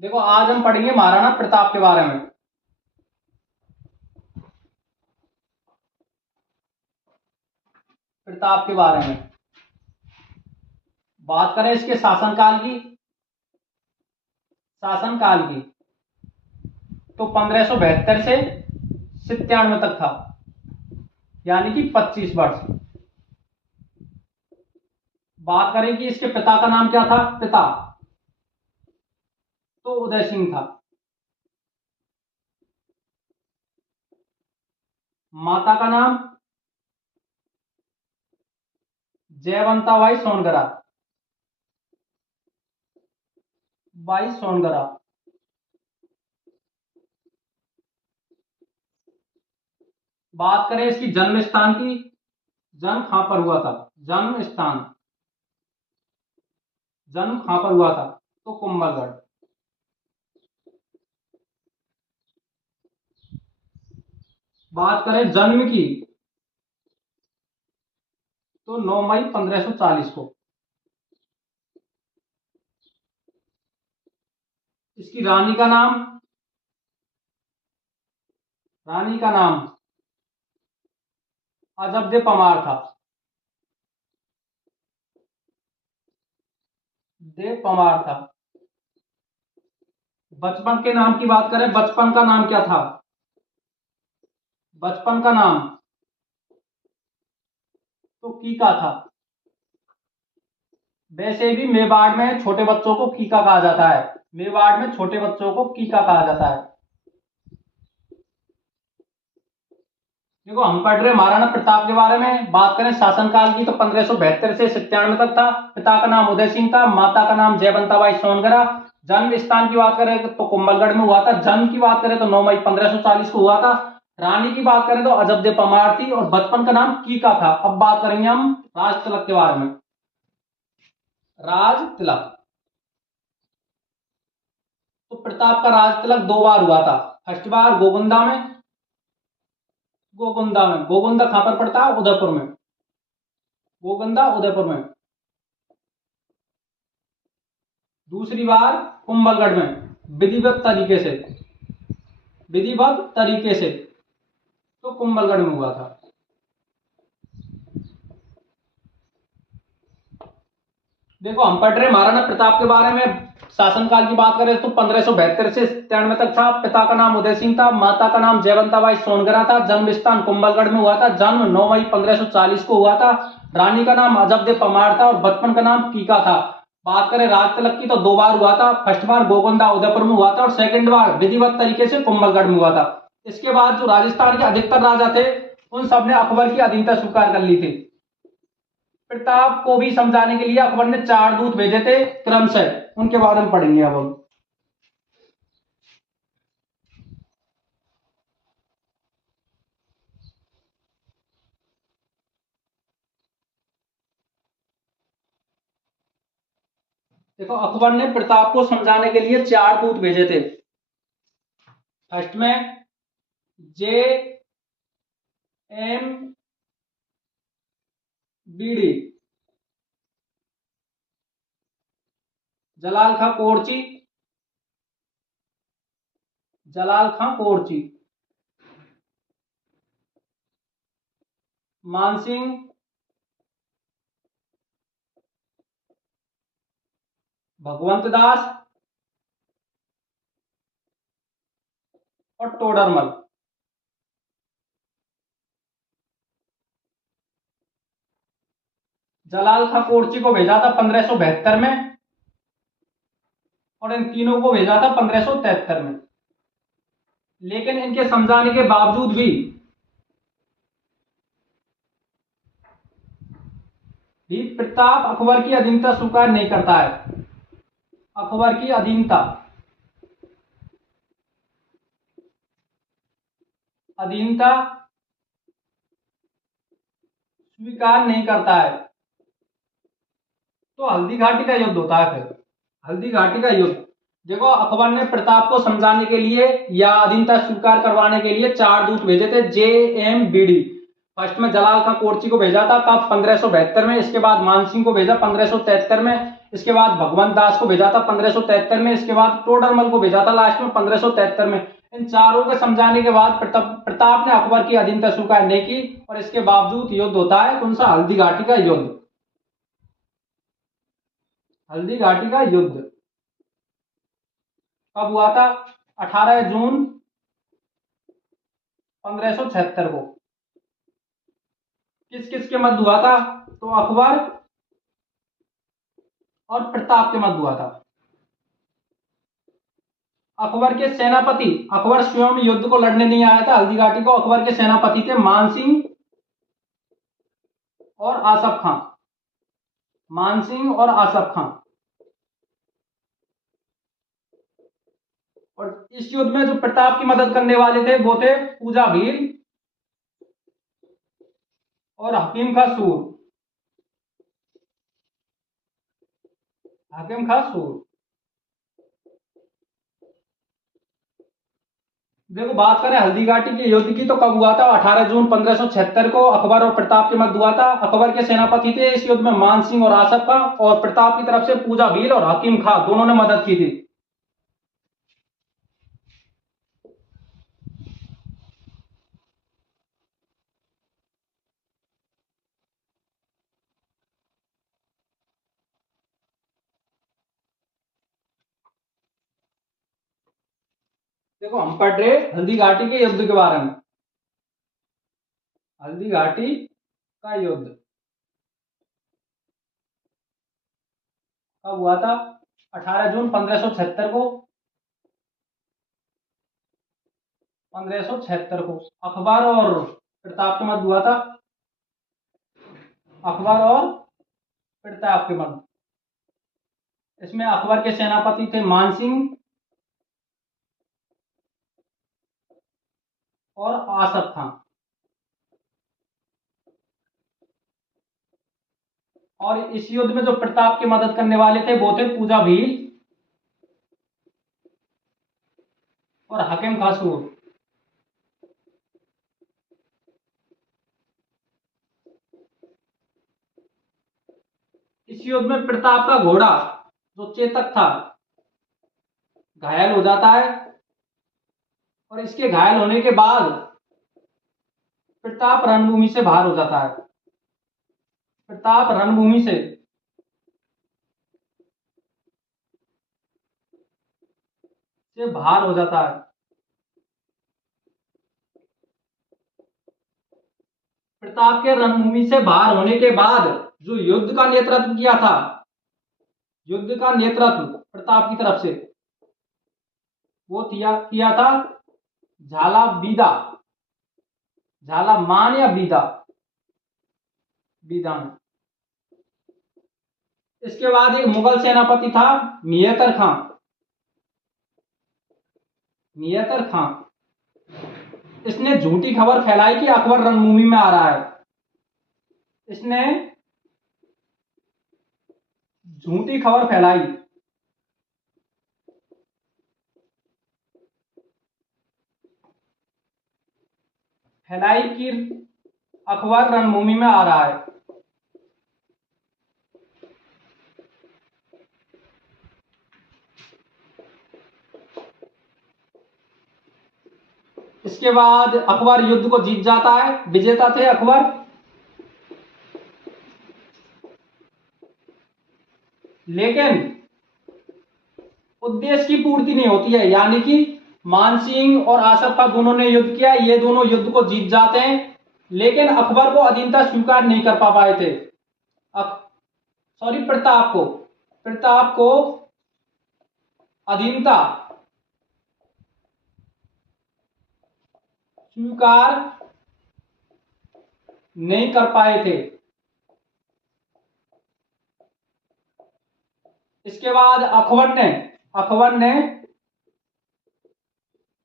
देखो आज हम पढ़ेंगे महाराणा प्रताप के बारे में। प्रताप के बारे में बात करें इसके शासनकाल की तो 1572 से 97 तक था, यानी कि 25 वर्ष। बात करें कि इसके पिता का नाम क्या था। पिता तो उदय सिंह था। माता का नाम जयवंताबाई सोनगरा। बाई सोनगरा। बात करें इसकी जन्म स्थान की, जन्म कहां पर हुआ था। जन्म स्थान, जन्म कहां पर हुआ था तो कुंभलगढ़। बात करें जन्म की तो 9 मई 1540 को। इसकी रानी का नाम अजब्दे पमार था। देव पमार था। बचपन के नाम की बात करें, बचपन का नाम क्या था। बचपन का नाम तो कीका था। वैसे भी मेवाड़ में छोटे बच्चों को कीका कहा जाता है। मेवाड़ में छोटे बच्चों को कीका कहा जाता है। देखो हम पढ़ रहे महाराणा प्रताप के बारे में। बात करें शासनकाल की तो 1572 से 97 तक था। पिता का नाम उदय सिंह था। माता का नाम जयवंताबाई सोनगरा। जन्म स्थान की बात करें तो कुंभलगढ़ में हुआ था। जन्म की बात करें तो 9 मई 1540 को हुआ था। रानी की बात करें तो अजब्दे पमार थी और बचपन का नाम कीका था। अब बात करेंगे हम राज तिलक के बारे में। राज तिलक तो प्रताप का राज तिलक 2 बार हुआ था। फर्स्ट बार गोगुंदा कहां पर पड़ता है। उदयपुर में। गोगुंदा उदयपुर में। दूसरी बार कुंभलगढ़ में विधिवत तरीके से तो कुंभलगढ़ में हुआ था। देखो हम पढ़ रहे महाराणा प्रताप के बारे में। शासनकाल की बात करें तो 1572 से 97 तक था। पिता का नाम उदय सिंह था। माता का नाम जयवंताबाई सोनगरा था। जन्म स्थान कुंभलगढ़ में हुआ था। जन्म 9 मई 1540 को हुआ था। रानी का नाम अजब्दे पमार था और बचपन का नाम कीका था। बात करें राज तिलक की तो 2 बार हुआ था। फर्स्ट बार गोगुंदा उदयपुर में हुआ था और सेकंड बार विधिवत तरीके से कुंभलगढ़ में हुआ था। इसके बाद जो राजस्थान के अधिकतर राजा थे उन सबने अकबर की अधीनता स्वीकार कर ली थी। प्रताप को भी समझाने के लिए अकबर ने 4 दूत भेजे थे क्रमशः। उनके बारे में पढ़ेंगे अब हम। देखो अकबर ने प्रताप को समझाने के लिए 4 दूत भेजे थे। फर्स्ट में जे एम बीडी, जलाल खां कोरची, मानसिंह भगवंत दास और टोडरमल। जलाल खां कोरची को भेजा था 1572 में और इन तीनों को भेजा था 1573 में। लेकिन इनके समझाने के बावजूद भी प्रताप अकबर की अधीनता स्वीकार नहीं करता है। अकबर की अधीनता स्वीकार नहीं करता है। तो हल्दी घाटी का युद्ध होता है। फिर हल्दी घाटी का युद्ध, देखो अकबर ने प्रताप को समझाने के लिए या अधीनता स्वीकार करवाने के लिए 4 दूत भेजे थे जे एम बीडी। फर्स्ट में जलाल खां कोरची को भेजा था कब 1572 में। इसके बाद मानसिंह को भेजा 1573 में। इसके बाद भगवंत दास को भेजा था 1573 में, इसके बाद टोडरमल को भेजा था लास्ट में 1573 में। इन चारों के समझाने के बाद प्रताप ने अकबर की अधीनता स्वीकार नहीं की और इसके बावजूद युद्ध होता है। कौन सा? हल्दी घाटी का युद्ध। हल्दी घाटी का युद्ध कब हुआ था? 18 जून 1576 को। किस किस के मध्य हुआ था? तो अकबर और प्रताप के मध्य हुआ था। अकबर के सेनापति, अकबर स्वयं युद्ध को लड़ने नहीं आया था हल्दी घाटी को। अकबर के सेनापति थे मानसिंह और आसफ खां। मानसिंह और आसफ खां। और इस युद्ध में जो प्रताप की मदद करने वाले थे वो थे पूजा भील और हकीम खां सूर। हकीम खां सूर। देखो बात करें हल्दी घाटी के युद्ध की तो कब हुआ था? 18 जून 1576 को अकबर और प्रताप के मध्य हुआ था। अकबर के सेनापति थे इस युद्ध में मानसिंह और आसफ खां, और प्रताप की तरफ से पूजा भील और हकीम खां दोनों ने मदद की थी। देखो हम पढ़ रहे हल्दी घाटी के युद्ध के बारे में। हल्दी घाटी का युद्ध कब हुआ था? 18 जून 1576 को। 1576 को अकबर और प्रताप के मध्य हुआ था। अकबर और प्रताप के मध्य। इसमें अकबर के सेनापति थे मानसिंह और आसफ खां। और इस युद्ध में जो प्रताप की मदद करने वाले थे वो थे पूजा भील और हकीम खां सूर। इस युद्ध में प्रताप का घोड़ा जो चेतक था घायल हो जाता है, और इसके घायल होने के बाद प्रताप रणभूमि से बाहर हो जाता है। प्रताप रणभूमि से बाहर हो जाता है। प्रताप के रणभूमि से बाहर होने के बाद जो युद्ध का नेतृत्व किया था, युद्ध का नेतृत्व प्रताप की तरफ से वो किया था झाला बीदा, झाला मान या बीदा, बीदान। इसके बाद एक मुगल सेनापति था मियतर खां। मियतर खां इसने झूठी खबर फैलाई कि अकबर रणभूमि में आ रहा है। इसने झूठी खबर फैलाई। फैलाई कि अकबर रणभूमि में आ रहा है। इसके बाद अकबर युद्ध को जीत जाता है, विजेता थे अकबर। लेकिन उद्देश्य की पूर्ति नहीं होती है, यानी कि मानसिंह और आसफ खां दोनों ने युद्ध किया, ये दोनों युद्ध को जीत जाते हैं, लेकिन अकबर को अधीनता स्वीकार नहीं कर पा पाए थे। प्रताप को अधीनता स्वीकार नहीं कर पाए थे। इसके बाद अकबर ने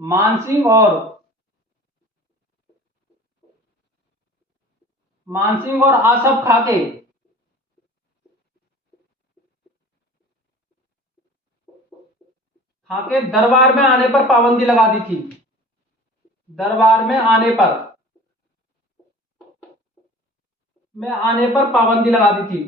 मानसिंह और आसफ खां के दरबार में आने पर पाबंदी लगा दी थी। दरबार में आने पर पाबंदी लगा दी थी।